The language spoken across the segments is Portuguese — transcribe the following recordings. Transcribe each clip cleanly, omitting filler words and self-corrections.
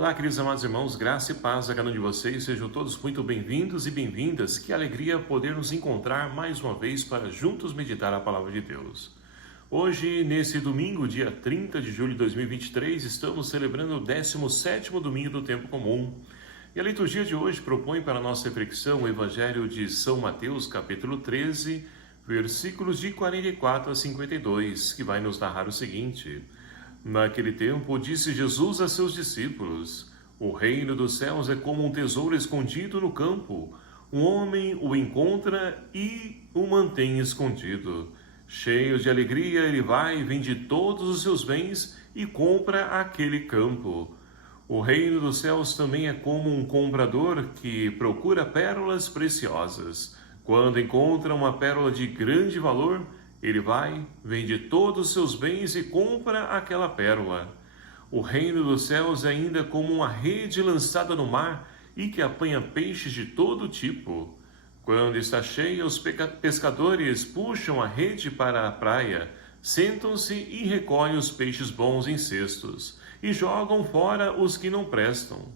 Olá, queridos amados irmãos, graça e paz a cada um de vocês, sejam todos muito bem-vindos e bem-vindas. Que alegria poder nos encontrar mais uma vez para juntos meditar a palavra de Deus. Hoje, nesse domingo, dia 30 de julho de 2023, estamos celebrando o 17º domingo do tempo comum. E a liturgia de hoje propõe para a nossa reflexão o Evangelho de São Mateus, capítulo 13, versículos de 44 a 52, que vai nos narrar o seguinte: Naquele tempo, disse Jesus a seus discípulos: O reino dos céus é como um tesouro escondido no campo. Um homem o encontra e o mantém escondido. Cheio de alegria, ele vai, vende todos os seus bens e compra aquele campo. O reino dos céus também é como um comprador que procura pérolas preciosas. Quando encontra uma pérola de grande valor, ele vai, vende todos os seus bens e compra aquela pérola. O reino dos céus é ainda como uma rede lançada no mar e que apanha peixes de todo tipo. Quando está cheia, os pescadores puxam a rede para a praia, sentam-se e recolhem os peixes bons em cestos e jogam fora os que não prestam.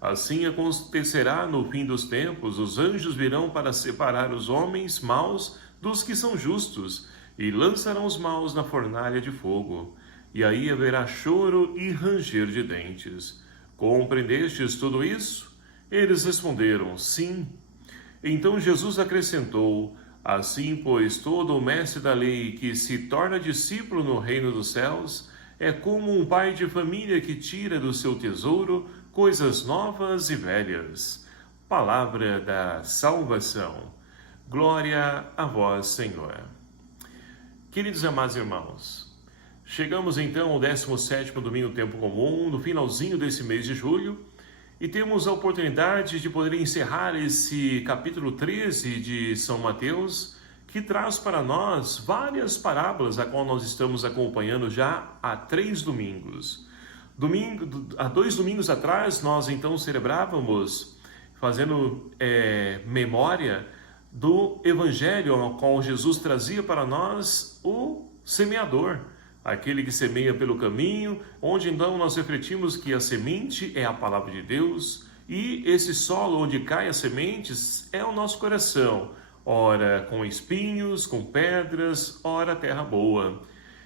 Assim acontecerá no fim dos tempos: os anjos virão para separar os homens maus dos que são justos e lançarão os maus na fornalha de fogo. E aí haverá choro e ranger de dentes. Compreendestes tudo isso? Eles responderam: sim. Então Jesus acrescentou: assim, pois, todo o mestre da lei que se torna discípulo no reino dos céus é como um pai de família que tira do seu tesouro coisas novas e velhas. Palavra da salvação. Glória a vós, Senhor. Queridos e amados irmãos, chegamos então ao 17º domingo do tempo comum, no finalzinho desse mês de julho, e temos a oportunidade de poder encerrar esse capítulo 13 de São Mateus, que traz para nós várias parábolas, a qual nós estamos acompanhando já há 3 domingos. Há 2 domingos atrás, nós então celebrávamos, fazendo memória do Evangelho ao qual Jesus trazia para nós o semeador, aquele que semeia pelo caminho, onde então nós refletimos que a semente é a palavra de Deus e esse solo onde caem as sementes é o nosso coração, ora com espinhos, com pedras, ora terra boa.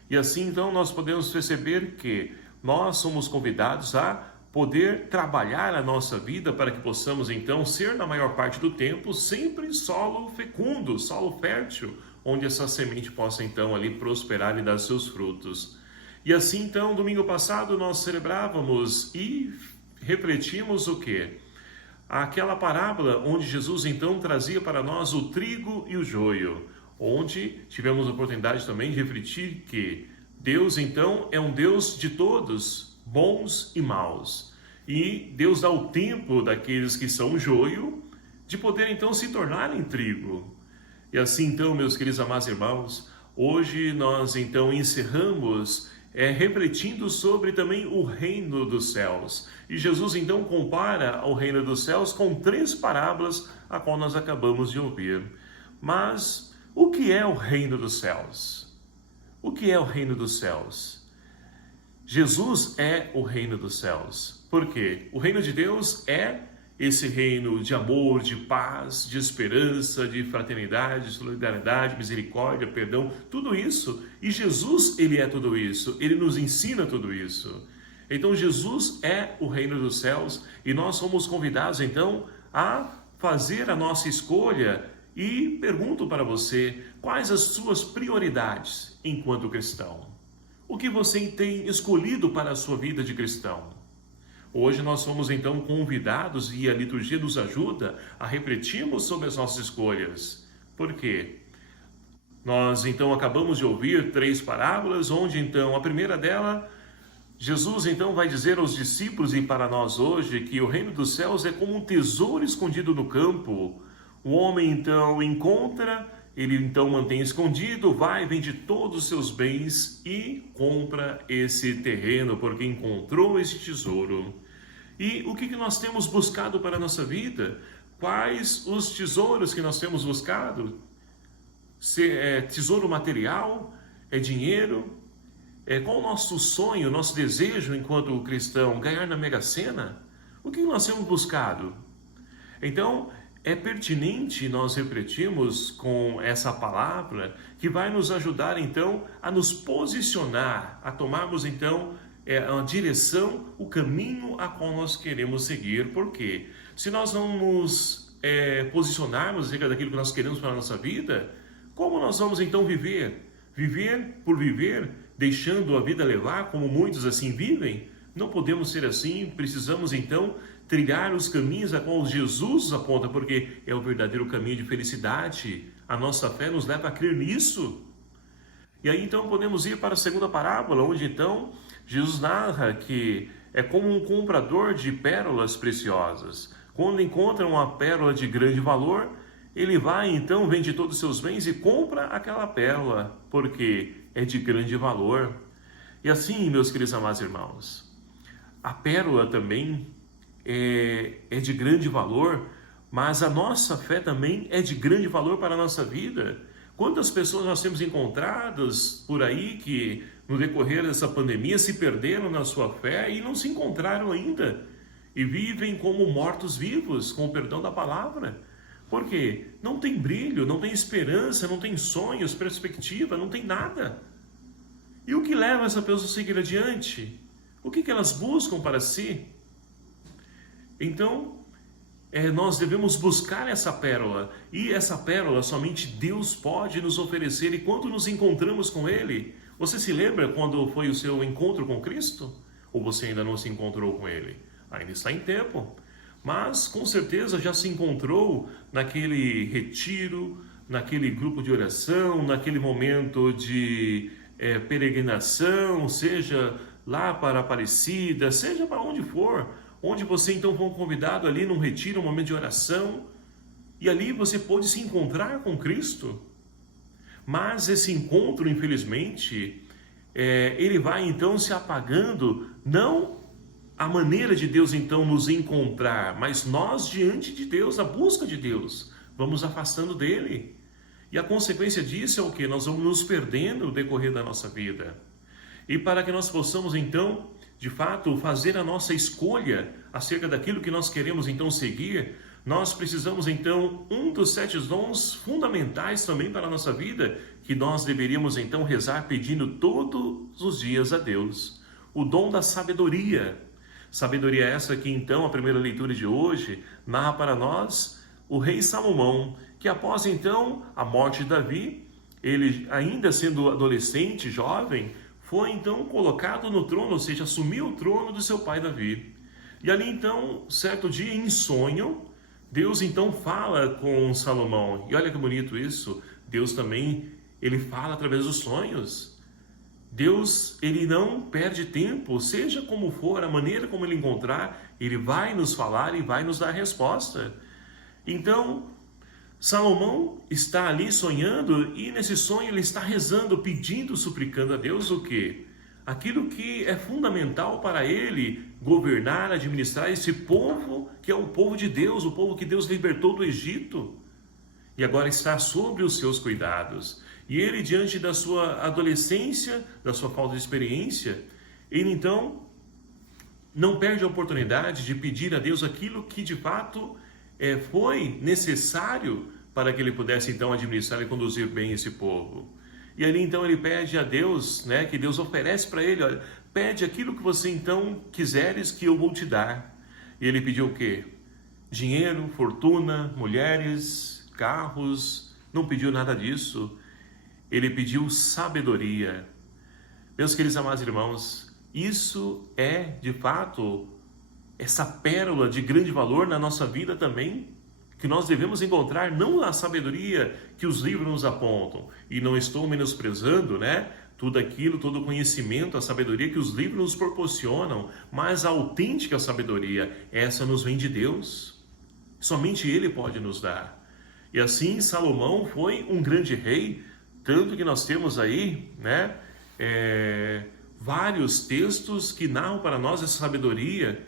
E assim então nós podemos perceber que nós somos convidados a poder trabalhar a nossa vida para que possamos então ser, na maior parte do tempo, sempre solo fecundo, solo fértil, onde essa semente possa então ali prosperar e dar seus frutos. E assim então, domingo passado nós celebrávamos e refletimos o quê? Aquela parábola onde Jesus então trazia para nós o trigo e o joio, onde tivemos a oportunidade também de refletir que Deus então é um Deus de todos, bons e maus. E Deus dá o tempo daqueles que são joio de poder então se tornarem trigo. E assim então, meus queridos amados irmãos, hoje nós então encerramos refletindo sobre também o reino dos céus. E Jesus então compara o reino dos céus com 3 parábolas, a qual nós acabamos de ouvir. Mas o que é o reino dos céus? O que é o reino dos céus? Jesus é o reino dos céus. Por quê? O reino de Deus é esse reino de amor, de paz, de esperança, de fraternidade, solidariedade, misericórdia, perdão, tudo isso. E Jesus, ele é tudo isso. Ele nos ensina tudo isso. Então Jesus é o reino dos céus e nós somos convidados então a fazer a nossa escolha. E pergunto para você, quais as suas prioridades enquanto cristão? O que você tem escolhido para a sua vida de cristão? Hoje nós somos então convidados, e a liturgia nos ajuda a refletirmos sobre as nossas escolhas. Por quê? Nós então acabamos de ouvir 3 parábolas, onde então a primeira dela, Jesus então vai dizer aos discípulos e para nós hoje que o reino dos céus é como um tesouro escondido no campo. O homem então encontra, ele então mantém escondido, vai, vende todos os seus bens e compra esse terreno, porque encontrou esse tesouro. E o que nós temos buscado para a nossa vida? Quais os tesouros que nós temos buscado? Se é tesouro material? É dinheiro? qual o nosso sonho, nosso desejo enquanto cristão? Ganhar na Mega Sena? O que nós temos buscado? Então, é pertinente nós refletirmos com essa palavra que vai nos ajudar então a nos posicionar, a tomarmos então a direção, o caminho a qual nós queremos seguir. Por quê? Se nós não nos posicionarmos acerca daquilo que nós queremos para a nossa vida, como nós vamos então viver? Viver por viver, deixando a vida levar, como muitos assim vivem? Não podemos ser assim, precisamos então trilhar os caminhos a qual Jesus aponta, porque é o verdadeiro caminho de felicidade. A nossa fé nos leva a crer nisso. E aí então podemos ir para a segunda parábola, onde então Jesus narra que é como um comprador de pérolas preciosas. Quando encontra uma pérola de grande valor, ele vai então, vende todos os seus bens e compra aquela pérola, porque é de grande valor. E assim, meus queridos amados irmãos, a pérola também é de grande valor, mas a nossa fé também é de grande valor para a nossa vida. Quantas pessoas nós temos encontradas por aí que no decorrer dessa pandemia se perderam na sua fé e não se encontraram ainda, e vivem como mortos-vivos, com o perdão da palavra. Por quê? Não tem brilho, não tem esperança, não tem sonhos, perspectiva, não tem nada. E o que leva essa pessoa a seguir adiante? O que elas buscam para si? Então, nós devemos buscar essa pérola, e essa pérola somente Deus pode nos oferecer. E quando nos encontramos com Ele, você se lembra quando foi o seu encontro com Cristo? Ou você ainda não se encontrou com Ele? Ainda está em tempo, mas com certeza já se encontrou naquele retiro, naquele grupo de oração, naquele momento de peregrinação, seja lá para Aparecida, seja para onde for, onde você então foi convidado ali num retiro, um momento de oração, e ali você pôde se encontrar com Cristo. Mas esse encontro, infelizmente, ele vai então se apagando, não a maneira de Deus então nos encontrar, mas nós diante de Deus, a busca de Deus, vamos afastando dele. E a consequência disso é o quê? Nós vamos nos perdendo no decorrer da nossa vida. E para que nós possamos então, de fato, fazer a nossa escolha acerca daquilo que nós queremos então seguir, nós precisamos então, um dos 7 dons fundamentais também para a nossa vida, que nós deveríamos então rezar pedindo todos os dias a Deus, o dom da sabedoria. Sabedoria essa que então, a primeira leitura de hoje, narra para nós o rei Salomão, que após então a morte de Davi, ele ainda sendo adolescente, jovem, foi então colocado no trono, ou seja, assumiu o trono do seu pai Davi. E ali então, certo dia, em sonho, Deus então fala com Salomão. E olha que bonito isso, Deus também, ele fala através dos sonhos. Deus, ele não perde tempo, seja como for, a maneira como ele encontrar, ele vai nos falar e vai nos dar a resposta. Então, Salomão está ali sonhando, e nesse sonho ele está rezando, pedindo, suplicando a Deus o quê? Aquilo que é fundamental para ele governar, administrar esse povo, que é o povo de Deus, o povo que Deus libertou do Egito, e agora está sobre os seus cuidados. E ele, diante da sua adolescência, da sua falta de experiência, ele então não perde a oportunidade de pedir a Deus aquilo que de fato foi necessário para que ele pudesse então administrar e conduzir bem esse povo. E ali então ele pede a Deus, que Deus oferece para ele, olha, pede aquilo que você então quiseres que eu vou te dar. E ele pediu o quê? Dinheiro, fortuna, mulheres, carros, não pediu nada disso. Ele pediu sabedoria. Meus queridos amados irmãos, isso é de fato essa pérola de grande valor na nossa vida também, que nós devemos encontrar, não a sabedoria que os livros nos apontam, e não estou menosprezando, tudo aquilo, todo o conhecimento, a sabedoria que os livros nos proporcionam, mas a autêntica sabedoria, essa nos vem de Deus, somente Ele pode nos dar. E assim Salomão foi um grande rei, tanto que nós temos aí, vários textos que narram para nós essa sabedoria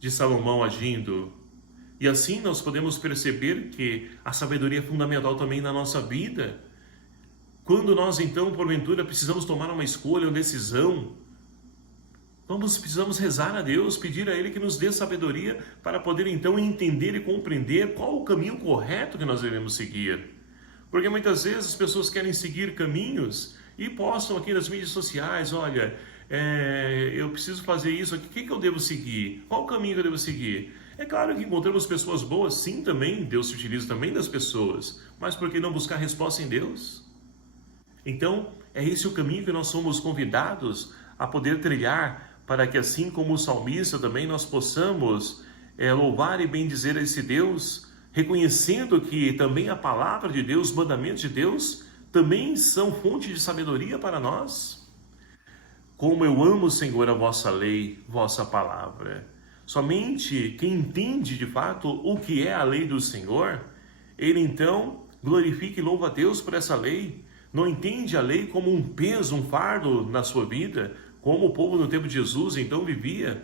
de Salomão agindo. E assim nós podemos perceber que a sabedoria é fundamental também na nossa vida. Quando nós então, porventura, precisamos tomar uma escolha, uma decisão, precisamos rezar a Deus, pedir a Ele que nos dê sabedoria para poder então entender e compreender qual o caminho correto que nós devemos seguir. Porque muitas vezes as pessoas querem seguir caminhos e postam aqui nas mídias sociais, olha, eu preciso fazer isso aqui, o que eu devo seguir? Qual o caminho que eu devo seguir? É claro que encontramos pessoas boas, sim, também, Deus se utiliza também das pessoas, mas por que não buscar resposta em Deus? Então, é esse o caminho que nós somos convidados a poder trilhar, para que assim como o salmista também nós possamos louvar e bendizer a esse Deus, reconhecendo que também a palavra de Deus, os mandamentos de Deus, também são fonte de sabedoria para nós. Como eu amo, Senhor, a vossa lei, vossa palavra. Somente quem entende de fato o que é a lei do Senhor, ele então glorifica e louva a Deus por essa lei. Não entende a lei como um peso, um fardo na sua vida, como o povo no tempo de Jesus então vivia.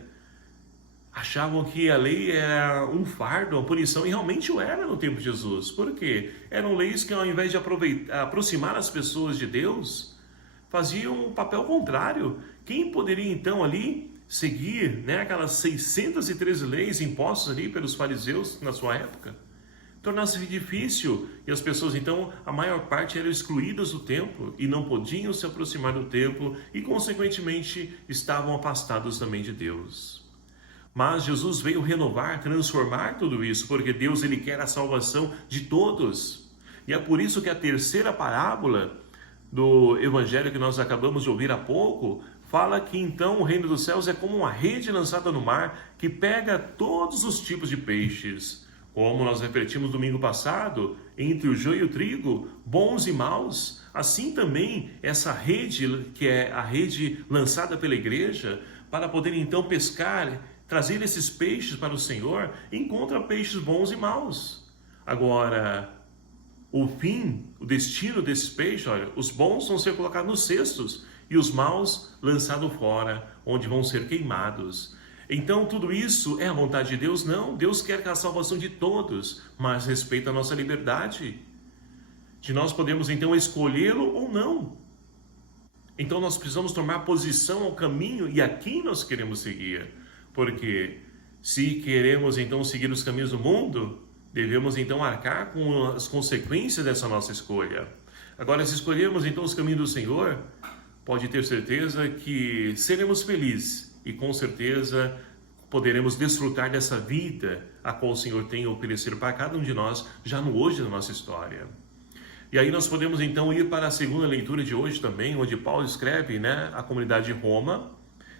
Achavam que a lei era um fardo, uma punição, e realmente o era no tempo de Jesus. Por quê? Eram leis que ao invés de aproximar as pessoas de Deus, faziam um papel contrário. Quem poderia então ali seguir, aquelas 613 leis impostas ali pelos fariseus na sua época? Tornasse difícil, e as pessoas então, a maior parte eram excluídas do templo e não podiam se aproximar do templo e consequentemente estavam afastados também de Deus. Mas Jesus veio renovar, transformar tudo isso, porque Deus ele quer a salvação de todos. E é por isso que a terceira parábola do evangelho que nós acabamos de ouvir há pouco, fala que então o reino dos céus é como uma rede lançada no mar que pega todos os tipos de peixes. Como nós refletimos domingo passado, entre o joio e o trigo, bons e maus, assim também essa rede, que é a rede lançada pela igreja, para poder então pescar, trazer esses peixes para o Senhor, encontra peixes bons e maus. Agora, o fim, o destino desses peixes, olha, os bons vão ser colocados nos cestos e os maus lançados fora, onde vão ser queimados. Então tudo isso é a vontade de Deus? Não, Deus quer a salvação de todos, mas respeita a nossa liberdade, de nós podemos então escolhê-lo ou não. Então nós precisamos tomar posição ao caminho e a quem nós queremos seguir, porque se queremos então seguir os caminhos do mundo, devemos então arcar com as consequências dessa nossa escolha. Agora, se escolhermos então os caminhos do Senhor, pode ter certeza que seremos felizes e com certeza poderemos desfrutar dessa vida a qual o Senhor tem a oferecer para cada um de nós já no hoje da nossa história. E aí nós podemos então ir para a segunda leitura de hoje também, onde Paulo escreve à comunidade de Roma,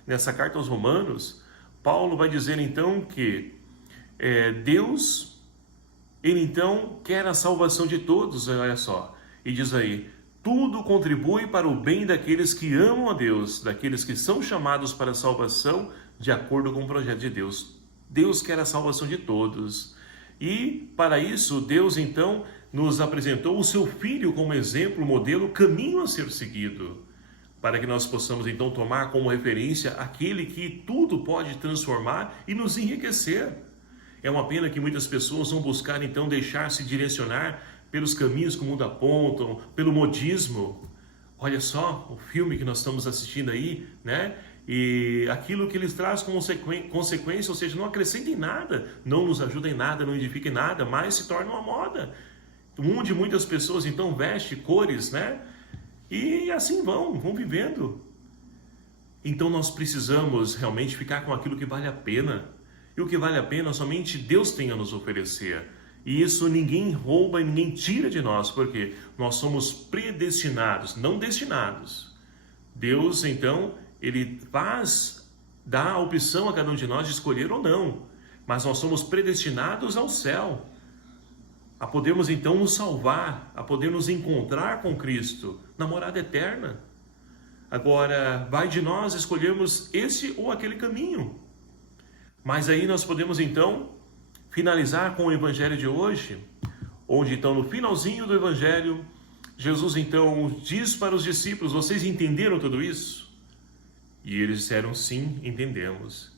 nessa carta aos Romanos. Paulo vai dizer então que Deus, ele então quer a salvação de todos, olha só, e diz aí, tudo contribui para o bem daqueles que amam a Deus, daqueles que são chamados para a salvação de acordo com o projeto de Deus. Deus quer a salvação de todos. E para isso, Deus então nos apresentou o seu Filho como exemplo, modelo, caminho a ser seguido, para que nós possamos então tomar como referência aquele que tudo pode transformar e nos enriquecer. É uma pena que muitas pessoas vão buscar então deixar-se direcionar pelos caminhos que o mundo apontam, pelo modismo. Olha só o filme que nós estamos assistindo aí, E aquilo que eles traz como consequência, ou seja, não acrescenta em nada, não nos ajuda em nada, não edifica em nada, mas se torna uma moda. Onde muitas pessoas então vestem cores, E assim vão vivendo. Então nós precisamos realmente ficar com aquilo que vale a pena. E o que vale a pena somente Deus tem a nos oferecer. E isso ninguém rouba e ninguém tira de nós, porque nós somos predestinados, não destinados. Deus, então, ele dá a opção a cada um de nós de escolher ou não. Mas nós somos predestinados ao céu, a podermos então nos salvar, a poder nos encontrar com Cristo na morada eterna. Agora, vai de nós escolhermos esse ou aquele caminho. Mas aí nós podemos então finalizar com o evangelho de hoje, onde então no finalzinho do evangelho, Jesus então diz para os discípulos, vocês entenderam tudo isso? E eles disseram, sim, entendemos.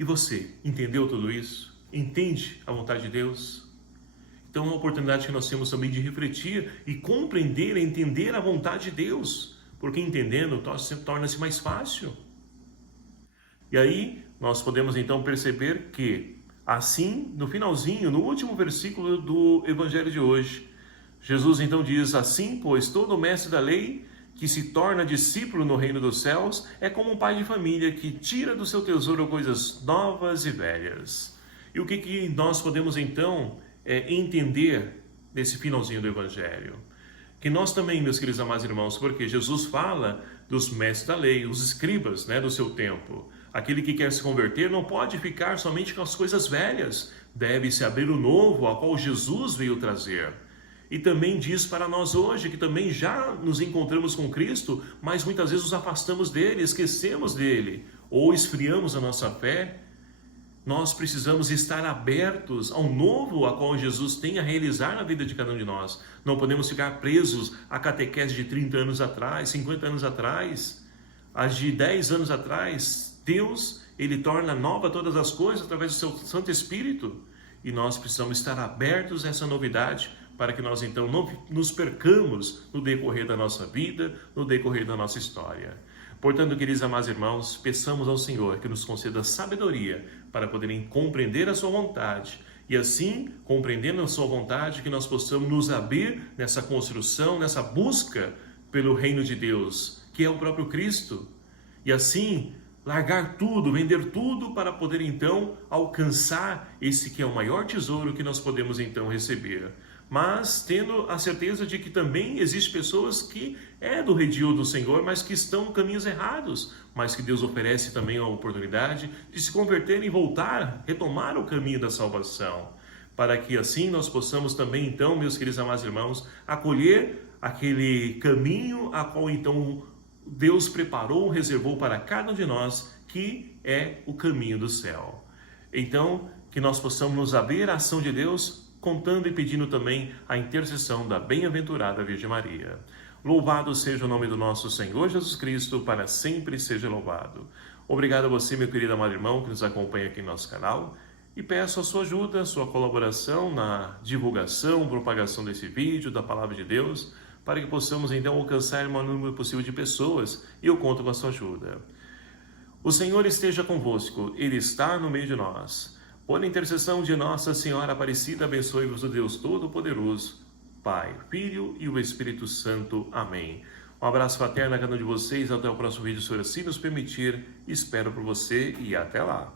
E você, entendeu tudo isso? Entende a vontade de Deus? Então é uma oportunidade que nós temos também de refletir e compreender, entender a vontade de Deus, porque entendendo torna-se mais fácil. E aí nós podemos então perceber que, assim, no finalzinho, no último versículo do Evangelho de hoje, Jesus então diz: assim, pois, todo mestre da lei que se torna discípulo no reino dos céus é como um pai de família que tira do seu tesouro coisas novas e velhas. E o que nós podemos então entender nesse finalzinho do Evangelho? Que nós também, meus queridos amados irmãos, porque Jesus fala dos mestres da lei, os escribas, do seu tempo. Aquele que quer se converter não pode ficar somente com as coisas velhas, deve se abrir o novo, ao qual Jesus veio trazer. E também diz para nós hoje que também já nos encontramos com Cristo, mas muitas vezes nos afastamos dele, esquecemos dele, ou esfriamos a nossa fé. Nós precisamos estar abertos ao novo a qual Jesus tem a realizar na vida de cada um de nós. Não podemos ficar presos à catequese de 30 anos atrás, 50 anos atrás, as de 10 anos atrás. Deus, ele torna nova todas as coisas através do seu Santo Espírito. E nós precisamos estar abertos a essa novidade para que nós então não nos percamos no decorrer da nossa vida, no decorrer da nossa história. Portanto, queridos amados irmãos, peçamos ao Senhor que nos conceda sabedoria para poderem compreender a sua vontade. E assim, compreendendo a sua vontade, que nós possamos nos abrir nessa construção, nessa busca pelo reino de Deus, que é o próprio Cristo. E assim, largar tudo, vender tudo para poder então alcançar esse que é o maior tesouro que nós podemos então receber. Mas tendo a certeza de que também existem pessoas que do redil do Senhor, mas que estão em caminhos errados, mas que Deus oferece também a oportunidade de se converter e voltar, retomar o caminho da salvação, para que assim nós possamos também então, meus queridos amados irmãos, acolher aquele caminho a qual então Deus preparou, reservou para cada um de nós, que é o caminho do céu. Então, que nós possamos nos abrir à ação de Deus, contando e pedindo também a intercessão da bem-aventurada Virgem Maria. Louvado seja o nome do nosso Senhor Jesus Cristo, para sempre seja louvado. Obrigado a você, meu querido amado irmão, que nos acompanha aqui no nosso canal, e peço a sua ajuda, a sua colaboração na divulgação, propagação desse vídeo, da Palavra de Deus, para que possamos então alcançar o maior número possível de pessoas, e eu conto com a sua ajuda. O Senhor esteja convosco, Ele está no meio de nós. Por intercessão de Nossa Senhora Aparecida, abençoe-vos o Deus Todo-Poderoso, Pai, Filho e o Espírito Santo. Amém. Um abraço fraterno a cada um de vocês, até o próximo vídeo, se assim nos permitir. Espero por você e até lá.